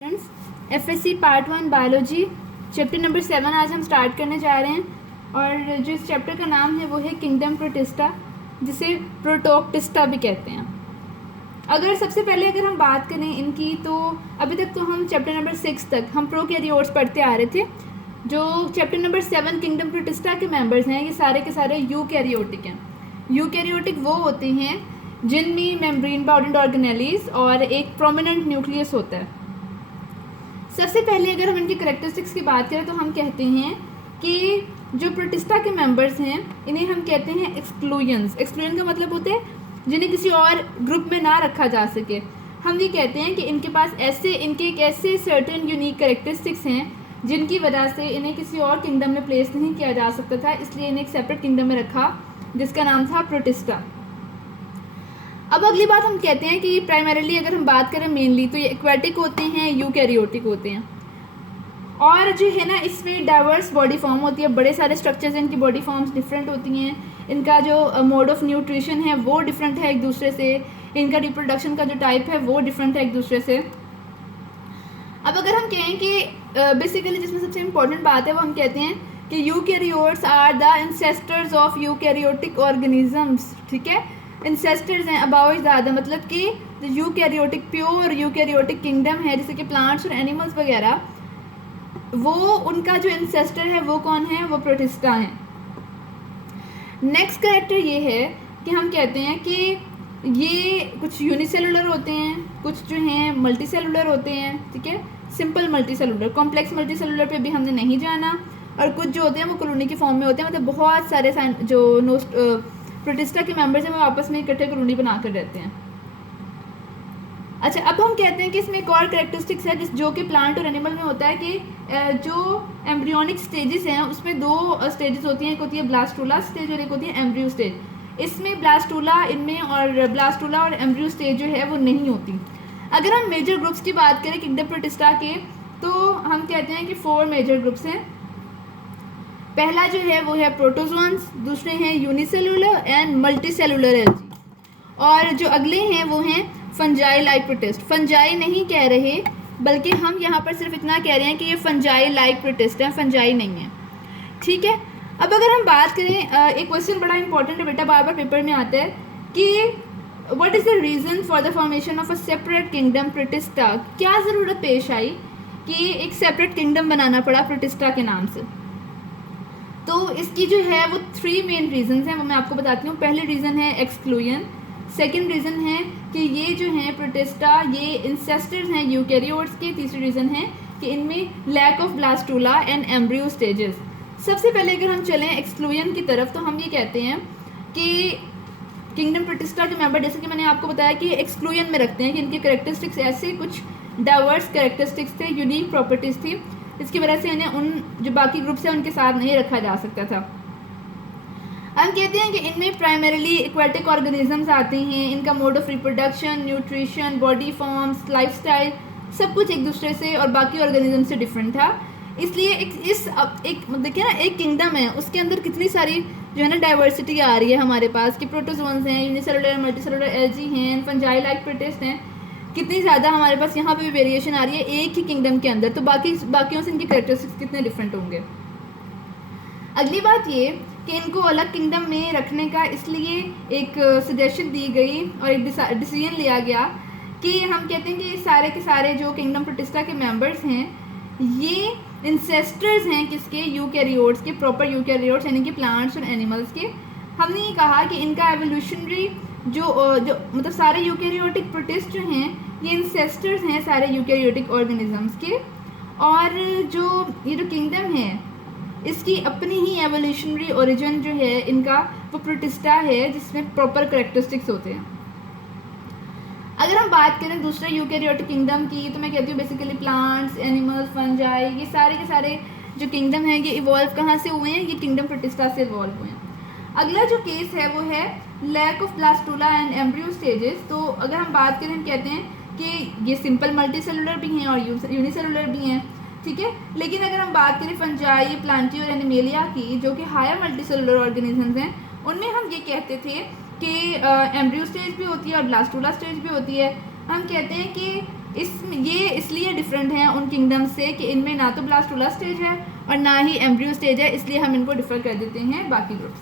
Friends, FSc part 1 biology chapter number 7 आज हम start करने जा रहे हैं। और जो इस चैप्टर का नाम है वो है किंगडम प्रोटिस्टा, जिसे प्रोटोक्टिस्टा भी कहते हैं। अगर सबसे पहले अगर हम बात करें इनकी, तो अभी तक तो हम चैप्टर नंबर 6 तक हम प्रोकैरियोट्स पढ़ते आ रहे थे। जो चैप्टर नंबर 7 किंगडम प्रोटिस्टा के मेंबर्स हैं, ये सारे के सारे यूकैरियोटिक हैं। यूकैरियोटिक वो होते हैं जिनमें मेम्ब्रेन बाउंडेड ऑर्गेनेलीज और एक प्रोमिनेंट न्यूक्लियस होता है। सबसे पहले अगर हम इनकी करेक्टरिस्टिक्स की बात करें तो हम कहते हैं कि जो प्रोटिस्टा के मेंबर्स हैं इन्हें हम कहते हैं एक्सक्लूजन्स। एक्सक्लूजन का मतलब होता है जिन्हें किसी और ग्रुप में ना रखा जा सके। हम ये कहते हैं कि इनके पास इनके एक ऐसे सर्टेन यूनिक करेक्टरिस्टिक्स हैं जिनकी वजह से इन्हें किसी और किंगडम में प्लेस नहीं किया जा सकता था, इसलिए इन्हें एक सेपरेट किंगडम में रखा जिसका नाम था प्रोटिस्टा। अब अगली बात हम कहते हैं कि प्राइमरीली अगर हम बात करें मेनली तो ये एक्वेटिक होते हैं, यूकैरियोटिक होते हैं। और जो है ना, इसमें डाइवर्स बॉडी फॉर्म होती है, बड़े सारे स्ट्रक्चर्स हैं, इनकी बॉडी फॉर्म्स डिफरेंट होती हैं। इनका जो मोड ऑफ न्यूट्रिशन है वो डिफरेंट है एक दूसरे से। इनका रिप्रोडक्शन का जो टाइप है वो डिफरेंट है एक दूसरे से। अब अगर हम कहें कि बेसिकली जिसमें सबसे इम्पोर्टेंट बात है वो हम कहते हैं कि eukaryotes are the ancestors of eukaryotic organisms. ठीक है, इंसेस्टर्स हैं, अबाउट ज़्यादा, मतलब कि जो यूकैरियोटिक प्योर यूकैरियोटिक किंगडम है जैसे कि प्लांट्स और एनिमल्स वगैरह, वो उनका जो इंसेस्टर है वो कौन है? वो प्रोटिस्टा है। नेक्स्ट कैरेक्टर ये है कि हम कहते हैं कि ये कुछ यूनिसेलुलर होते हैं, कुछ जो हैं मल्टीसेलुलर होते हैं। ठीक है, सिंपल मल्टीसेलुलर, कॉम्प्लेक्स मल्टीसेलुलर पे भी हमने नहीं जाना। और कुछ जो होते हैं वो कॉलोनी के फॉर्म में होते हैं, मतलब बहुत सारे जो प्रोटिस्टा के मेंबर्स हैं वो आपस में इकट्ठे कॉलोनी बनाकर रहते हैं। अच्छा, अब हम कहते हैं कि इसमें एक और करेक्टरिस्टिक्स है जो कि प्लांट और एनिमल में होता है कि जो एम्ब्रियोनिक स्टेजेस हैं उसमें दो स्टेजेस होती हैं, एक होती है ब्लास्टूला स्टेज और एक होती है एम्ब्रियो स्टेज। इसमें ब्लास्टूला इनमें और ब्लास्टूला और एम्ब्रियो स्टेज जो है वो नहीं होती। अगर हम मेजर ग्रुप्स की बात करें किंगडम प्रोटिस्टा के, तो हम कहते हैं कि 4 मेजर ग्रुप्स हैं। पहला जो है वो है प्रोटोजोन्स, दूसरे हैं यूनिसेलुलर एंड मल्टीसेलुलर एल्गी, और जो अगले हैं वो हैं फंजाई लाइक प्रोटिस्ट। फंजाई नहीं कह रहे, बल्कि हम यहाँ पर सिर्फ इतना कह रहे हैं कि ये फंजाई लाइक प्रोटिस्ट है, फंजाई नहीं है। ठीक है, अब अगर हम बात करें, एक क्वेश्चन बड़ा इंपॉर्टेंट है बेटा, बार बार पेपर में आता है कि what is the reason for the formation of a separate kingdom protista. क्या ज़रूरत पेश आई कि एक सेपरेट किंगडम बनाना पड़ा प्रोटिस्टा के नाम से? तो इसकी जो है वो 3 मेन रीजंस हैं, वो मैं आपको बताती हूँ। पहले रीज़न है एक्सक्लूजन, सेकंड रीज़न है कि ये जो हैं प्रोटिस्टा ये इंसेस्टर्स हैं यूकैरियोट्स के, तीसरी रीज़न है कि इनमें lack of blastula and embryo stages. सबसे पहले अगर हम चलें एक्सक्लूजन की तरफ, तो हम ये कहते हैं कि किंगडम प्रोटिस्टा के मेंबर, जैसे कि मैंने आपको बताया कि एक्सक्लूजन में रखते हैं कि इनके करेक्टरिस्टिक्स ऐसे कुछ डाइवर्स करेक्टरिस्टिक्स थे, यूनिक प्रॉपर्टीज़ थी, इसकी वजह से इन्हें उन जो बाकी ग्रुप्स हैं उनके साथ नहीं रखा जा सकता था। हम कहते हैं कि इनमें प्राइमरीली एक्वेटिक ऑर्गेनिजम्स आते हैं। इनका mode of reproduction, nutrition, body forms, lifestyle सब कुछ एक दूसरे से और बाकी ऑर्गेनिज्म से डिफरेंट था। इसलिए देखिए ना, एक किंगडम है उसके अंदर कितनी सारी जो है ना डाइवर्सिटी आ रही है हमारे पास, कि प्रोटोजोन्स हैं, यूनिसेलुलर मल्टीसेलुलर एल्गी हैं, फंजाई लाइक प्रोटिस्ट हैं, कितनी ज़्यादा हमारे पास यहाँ पे भी वेरिएशन आ रही है एक ही किंगडम के अंदर। तो बाकियों से इनकी करेक्टरिस्टिक्स कितने डिफरेंट होंगे। अगली बात ये कि इनको अलग किंगडम में रखने का इसलिए एक सजेशन दी गई और एक डिसीजन लिया गया कि हम कहते हैं कि सारे के सारे जो किंगडम प्रोटिस्टा के मेंबर्स हैं ये इंसेस्टर्स हैं किसके? यूकैरियोट्स के, प्रॉपर यूकैरियोट्स यानी कि प्लांट्स और एनिमल्स के। हमने ये कहा कि इनका एवोल्यूशनरी जो मतलब सारे यूकैरियोटिक प्रोटिस्ट जो हैं ये इंसेस्टर्स हैं सारे यूकैरियोटिक ऑर्गेनिजम्स के, और ये जो किंगडम है इसकी अपनी ही एवोल्यूशनरी ओरिजिन जो है इनका वो प्रोटिस्टा है, जिसमें प्रॉपर करेक्टरिस्टिक्स होते हैं। अगर हम बात करें दूसरे यूकैरियोटिक किंगडम की, तो मैं कहती हूँ बेसिकली प्लांट्स, एनिमल्स, फंजाई, ये सारे के सारे जो किंगडम हैं ये इवॉल्व कहाँ से हुए हैं? ये किंगडम प्रोटिस्टा से इवॉल्व हुए हैं। अगला जो केस है वो है lack of blastula and embryo stages. तो अगर हम बात करें, हम कहते हैं कि ये सिंपल मल्टीसेलुलर भी हैं और यूनिसेलुलर भी हैं। ठीक है, लेकिन अगर हम बात करें फंजाई, प्लांटी और एनिमेलिया की, जो कि हायर मल्टीसेलुलर ऑर्गेनिजम्स हैं, उनमें हम ये कहते थे कि एम्ब्रियो स्टेज भी होती है और ब्लास्टूला स्टेज भी होती है। हम कहते हैं कि ये इसलिए डिफरेंट हैं उन किंगडम से कि इनमें ना तो ब्लास्टोला स्टेज है और ना ही एम्ब्रियो स्टेज है, इसलिए हम इनको डिफर कर देते हैं बाकी ग्रुप्स।